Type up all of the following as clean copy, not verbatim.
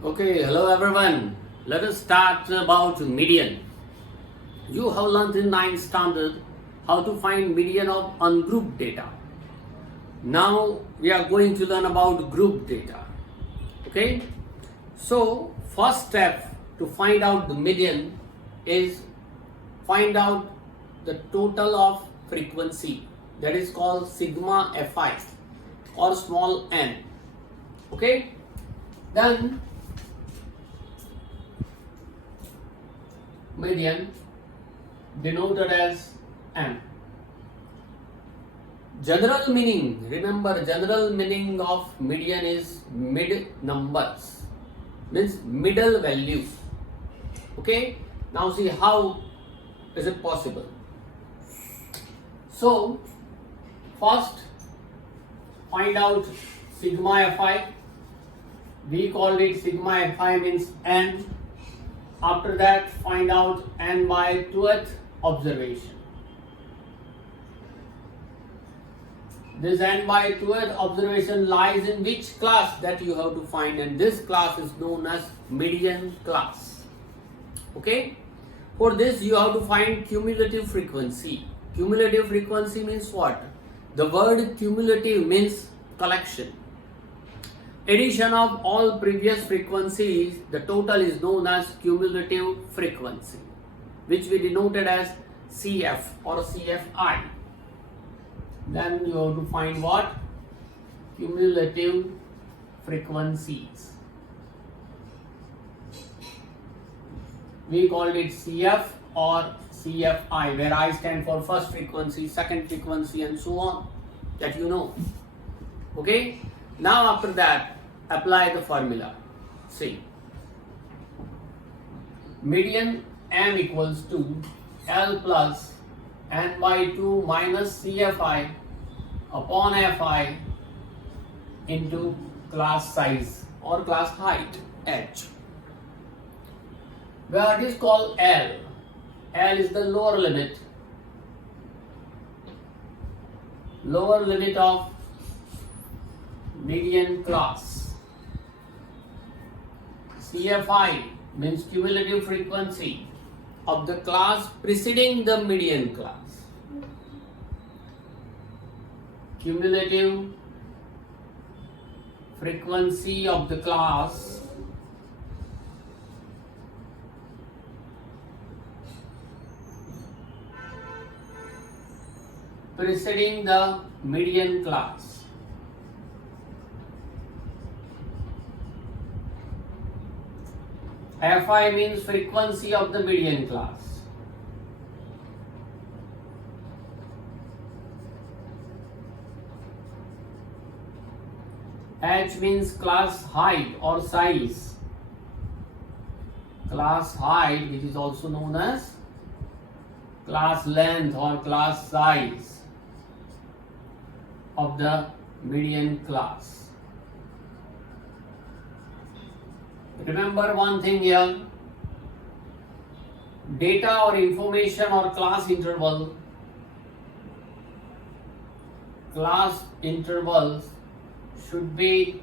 Okay, hello everyone. Let us start about median. You have learned in 9th standard how to find median of ungrouped data. Now we are going to learn about group data. Okay, so first step to find out the median is find out the total of frequency, that is called sigma fi or small n. Okay, then median denoted as m. General meaning, remember, general meaning of median is mid numbers, means middle values. Okay, now see how is it possible. So first find out sigma fi. We called it sigma fi means n. After that, find out n by 2th observation. This n by 2th observation lies in which class that you have to find, and this class is known as median class. Okay? For this you have to find cumulative frequency. Cumulative frequency means what? The word cumulative means collection. Addition of all previous frequencies, the total is known as cumulative frequency, which we denoted as CF or CFI. Then you have to find what? Cumulative frequencies. We called it CF or CFI, where I stand for first frequency, second frequency, and so on, that you know. Okay? Now after that, apply the formula. See, median m equals to L plus n by 2 minus CFI upon Fi into class size or class height h, where it is called L. L is the lower limit of median class. CFI means cumulative frequency of the class preceding the median class. Cumulative frequency of the class preceding the median class. Fi means frequency of the median class. H means class height or size. Class height, which is also known as class length or class size of the median class. Remember one thing here, data or information or class intervals should be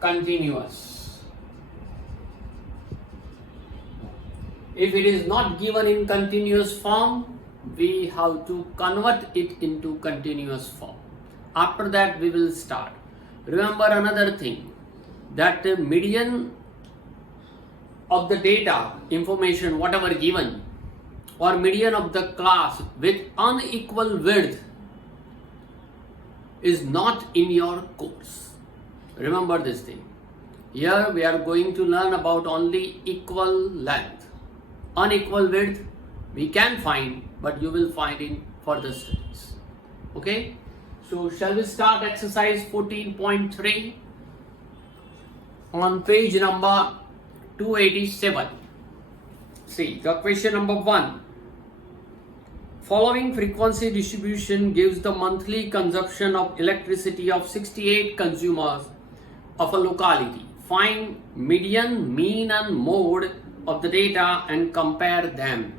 continuous. If it is not given in continuous form, we have to convert it into continuous form. After that we will start. Remember another thing, that the median of the data, information, whatever given, or median of the class with unequal width is not in your course. Remember this thing. Here we are going to learn about only equal length. Unequal width we can find, but you will find in further studies. Okay? So shall we start exercise 14.3 on page number 287. See, the question number 1. Following frequency distribution gives the monthly consumption of electricity of 68 consumers of a locality. Find median, mean and mode of the data and compare them.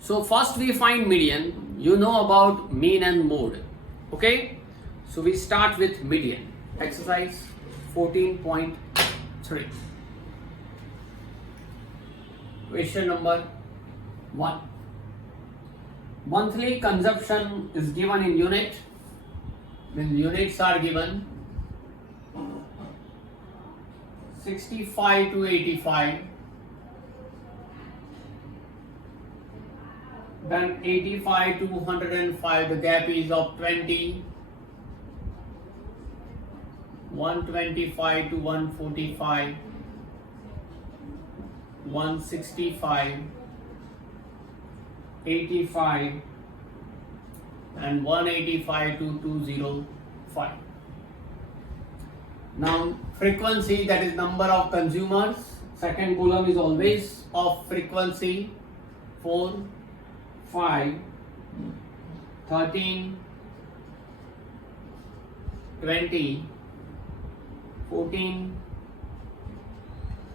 So first we find median. You know about mean and mode. Okay, so we start with median. Exercise 14.3. Question number 1. Monthly consumption is given in unit. When units are given 65 to 85, then 85 to 105, the gap is of 20, 125 to 145, 165, 85, and 185 to 205. Now frequency, that is number of consumers. Second column is always of frequency. 4, 5, 13, 20, 14,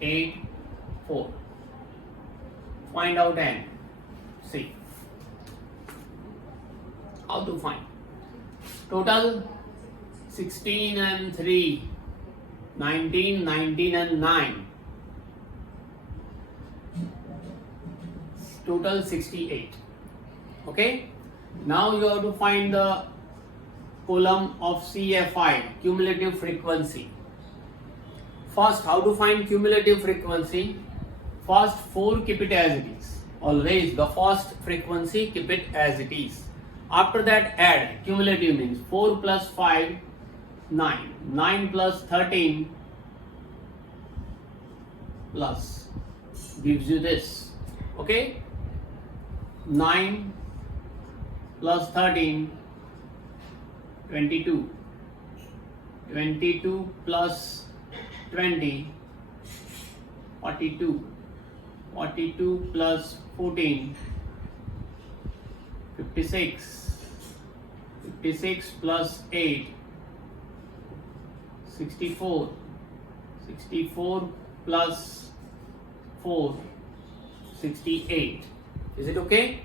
8, 4. Find out n. See how to find total. 16 and 3, 19, 19 and 9, total 68. Okay, now you have to find the column of CFI, cumulative frequency. First, how to find cumulative frequency? First 4 keep it as it is. Always the first frequency keep it as it is. After that add. Cumulative means 4 plus 5, 9. 9 plus 13 plus gives you this. Okay? 9 plus 13, 22. 22 plus 20, 42. 42 plus 14, 56. 56 plus 8, 64. 64 plus 4, 68. Is it okay?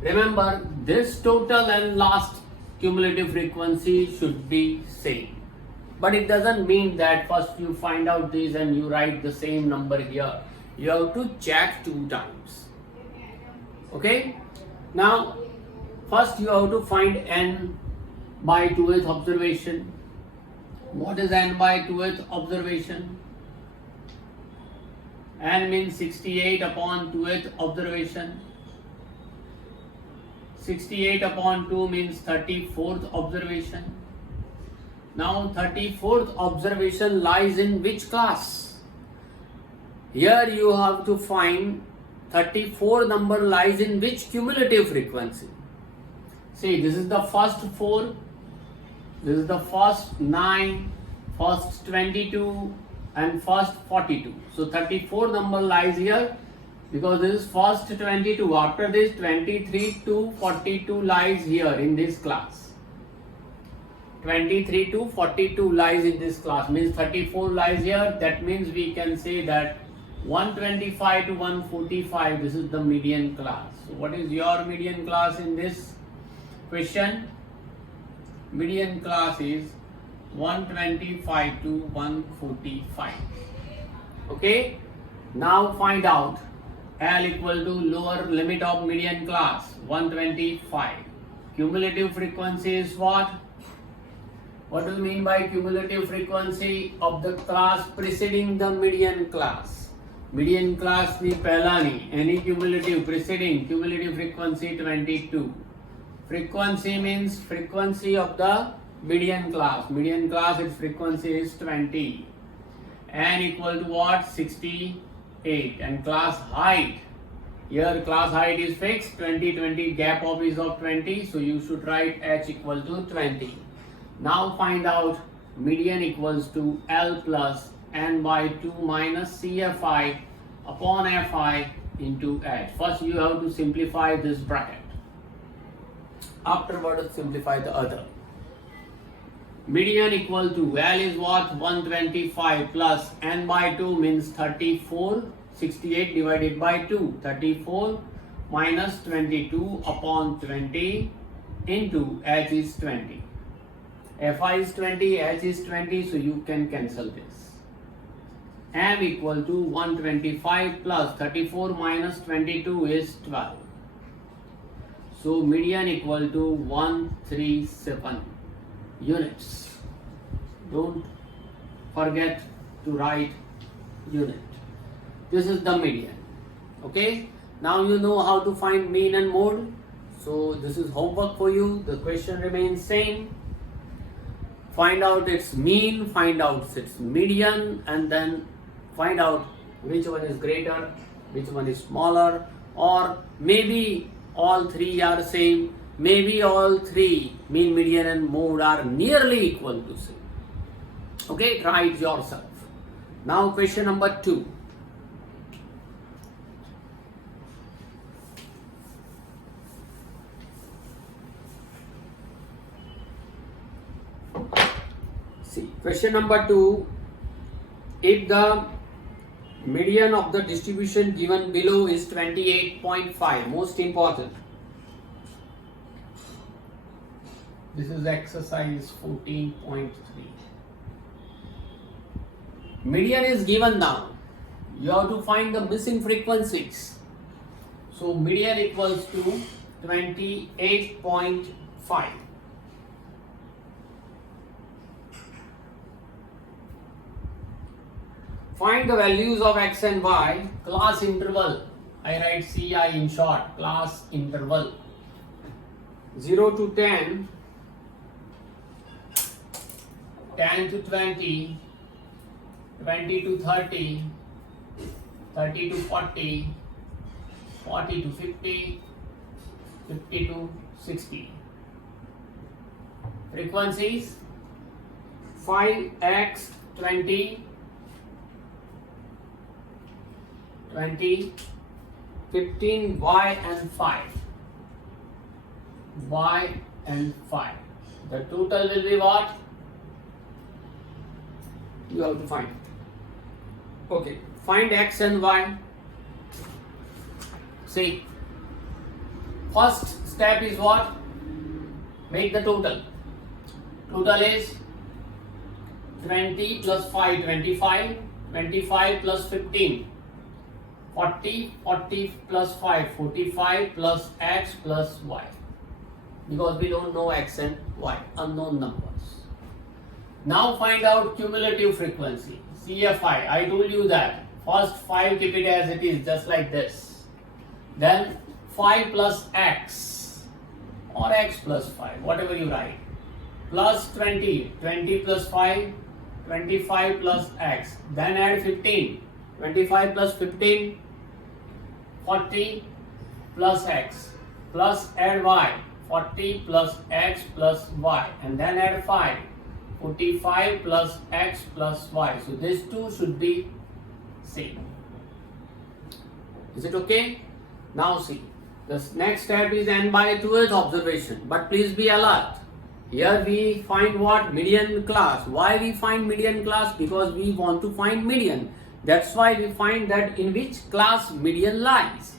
Remember, this total and last cumulative frequency should be same. But it doesn't mean that first you find out this and you write the same number here. You have to check 2 times. Okay? Now, first you have to find n by 2th observation. What is n by 2th observation? N means 68 upon 2th observation. 68 upon 2 means 34th observation. Now 34th observation lies in which class? Here you have to find 34 number lies in which cumulative frequency. See, this is the first 4, this is the first 9, first 22 and first 42. So 34 number lies here because this is first 22. After this 23 to 42 lies here in this class. 23 to 42 lies in this class, means 34 lies here. That means we can say that 125 to 145, this is the median class. So what is your median class in this question? Median class is 125 to 145. Okay, now find out L equal to lower limit of median class 125. Cumulative frequency is what? What do you mean by cumulative frequency of the class preceding the median class? Median class ni pehla ni, any cumulative preceding cumulative frequency 22. Frequency means frequency of the median class. Median class, its frequency is 20. N equal to what? 68. And class height, here class height is fixed, 20, gap of is of 20. So you should write H equal to 20. Now find out median equals to L plus N by 2 minus CFI upon FI into H. First you have to simplify this bracket. Afterwards simplify the other. Median equal to L is what? 125 plus N by 2 means 34. 68 divided by 2. 34 minus 22 upon 20 into H is 20. Fi is 20, H is 20, so you can cancel this. M equal to 125 plus 34 minus 22 is 12. So median equal to 137 units. Don't forget to write unit. This is the median. Okay. Now you know how to find mean and mode. So this is homework for you. The question remains same. Find out its mean, find out its median, and then find out which one is greater, which one is smaller, or maybe all three are same, maybe all three, mean, median and mode, are nearly equal to same. Okay, try it yourself. Now question number 2. See, question number 2. If the median of the distribution given below is 28.5, most important. This is exercise 14.3. Median is given now. You have to find the missing frequencies. So median equals to 28.5. Find the values of x and y, class interval. I write CI in short, class interval. 0 to 10, 10 to 20, 20 to 30, 30 to 40, 40 to 50, 50 to 60. Frequencies 5x 20, 20, 15, y and 5. Y and 5. The total will be what? You have to find. Okay, find x and y. See, first step is what? Make the total. Total is 20 plus 5, 25, 25 plus 15. 40, 40 plus 5, 45 plus x plus y. Because we don't know x and y, unknown numbers. Now find out cumulative frequency, CFI. I told you that. First 5 keep it as it is, just like this. Then 5 plus x or x plus 5, whatever you write. Plus 20, 20 plus 5, 25 plus x. Then add 15, 25 plus 15, 40 plus x, plus add y, 40 plus x plus y, and then add 5, 45 plus x plus y. So these two should be same. Is it okay? Now see, the next step is n by 2th observation, but please be alert. Here we find what? Median class. Why we find median class? Because we want to find median. That's why we find that in which class median lies.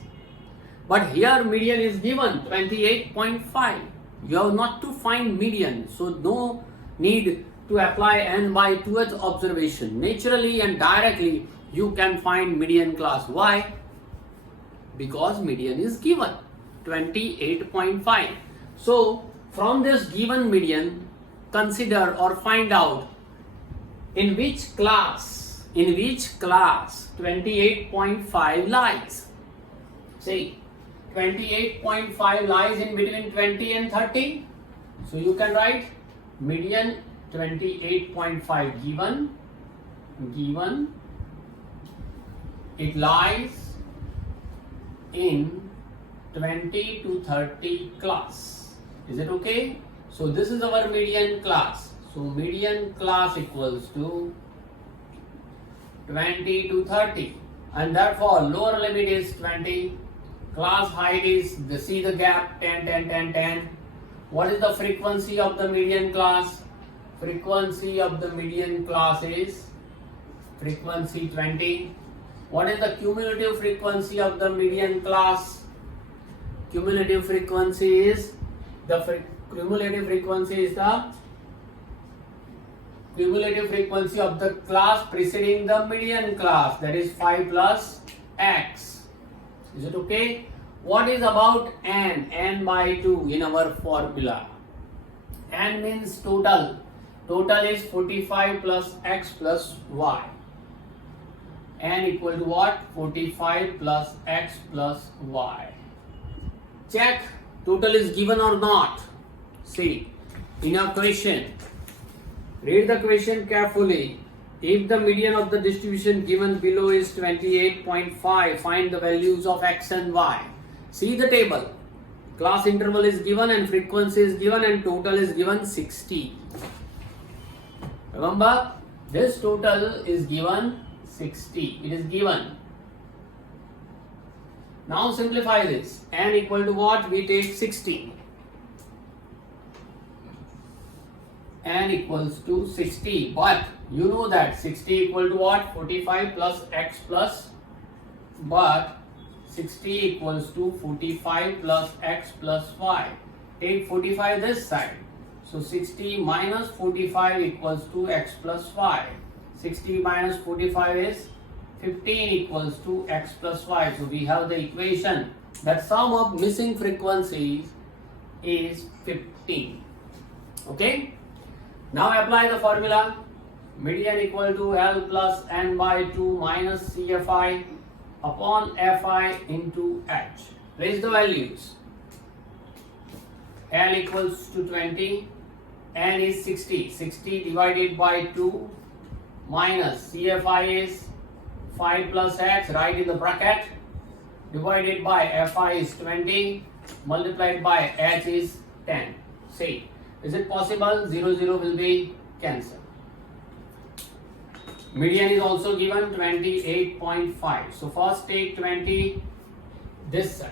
But here median is given 28.5. You have not to find median. So no need to apply n by 2th observation. Naturally and directly you can find median class. Why? Because median is given 28.5. So from this given median, consider or find out in which class 28.5 lies. See, 28.5 lies in between 20 and 30. So you can write median 28.5 given, it lies in 20 to 30 class. Is it okay? So this is our median class. So median class equals to 20 to 30, and therefore lower limit is 20. Class height is, see the gap, 10, 10, 10, 10. What is the frequency of the median class? Frequency of the median class is frequency 20. What is the cumulative frequency of the median class? Cumulative frequency is the cumulative frequency of the class preceding the median class, that is 5 plus x. Is it okay? What is about n? N by 2 in our formula. N means total. Total is 45 plus x plus y. N equal to what? 45 plus x plus y. Check total is given or not. See, in a question, read the question carefully. If the median of the distribution given below is 28.5, find the values of x and y. See the table. Class interval is given and frequency is given and total is given 60. Remember, this total is given 60. It is given. Now simplify this. N equal to what? We take 60. N equals to 60. But you know that 60 equal to what? 45 plus x plus. But 60 equals to 45 plus x plus y. Take 45 this side. So 60 minus 45 equals to x plus y. 60 minus 45 is 15 equals to x plus y. So we have the equation that sum of missing frequencies is 15. Okay. Now apply the formula. Median equal to L plus n by 2 minus CFI upon Fi into H. Place the values. L equals to 20. N is 60. 60 divided by 2 minus CFI is 5 plus x, right in the bracket, divided by Fi is 20, multiplied by H is 10. See, is it possible? 0, 0 will be cancelled. Median is also given 28.5. So first take 20 this side.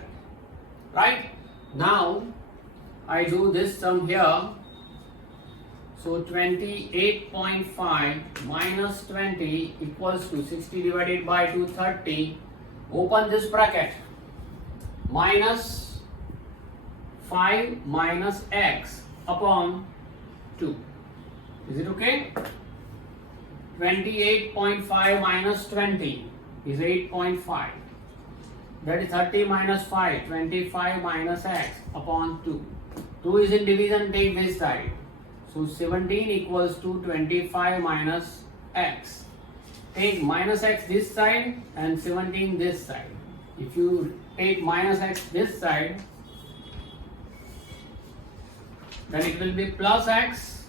Right? Now I do this sum here. So 28.5 minus 20 equals to 60 divided by 230. Open this bracket. Minus 5 minus x upon 2. Is it okay? 28.5 minus 20 is 8.5. That is 30 minus 5, 25 minus x upon 2. 2 is in division, take this side. So 17 equals to 25 minus x. Take minus x this side and 17 this side. If you take minus x this side, then it will be plus x,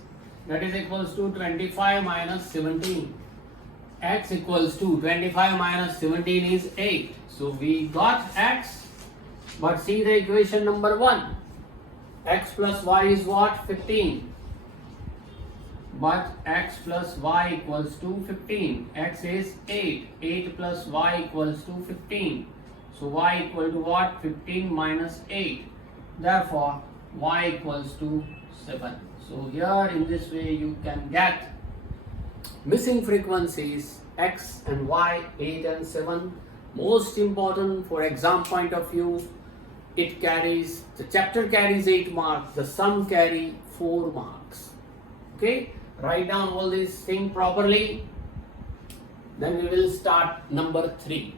that is equals to 25 minus 17. X equals to 25 minus 17 is 8. So we got x, but see the equation number 1. X plus y is what? 15. But x plus y equals to 15. X is 8. 8 plus y equals to 15. So y equal to what? 15 minus 8. Therefore, y equals to 7. So here in this way you can get missing frequencies x and y, 8 and 7. Most important for exam point of view, it carries, the chapter carries 8 marks, the sum carry 4 marks. Okay, write down all these things properly. Then we will start number 3.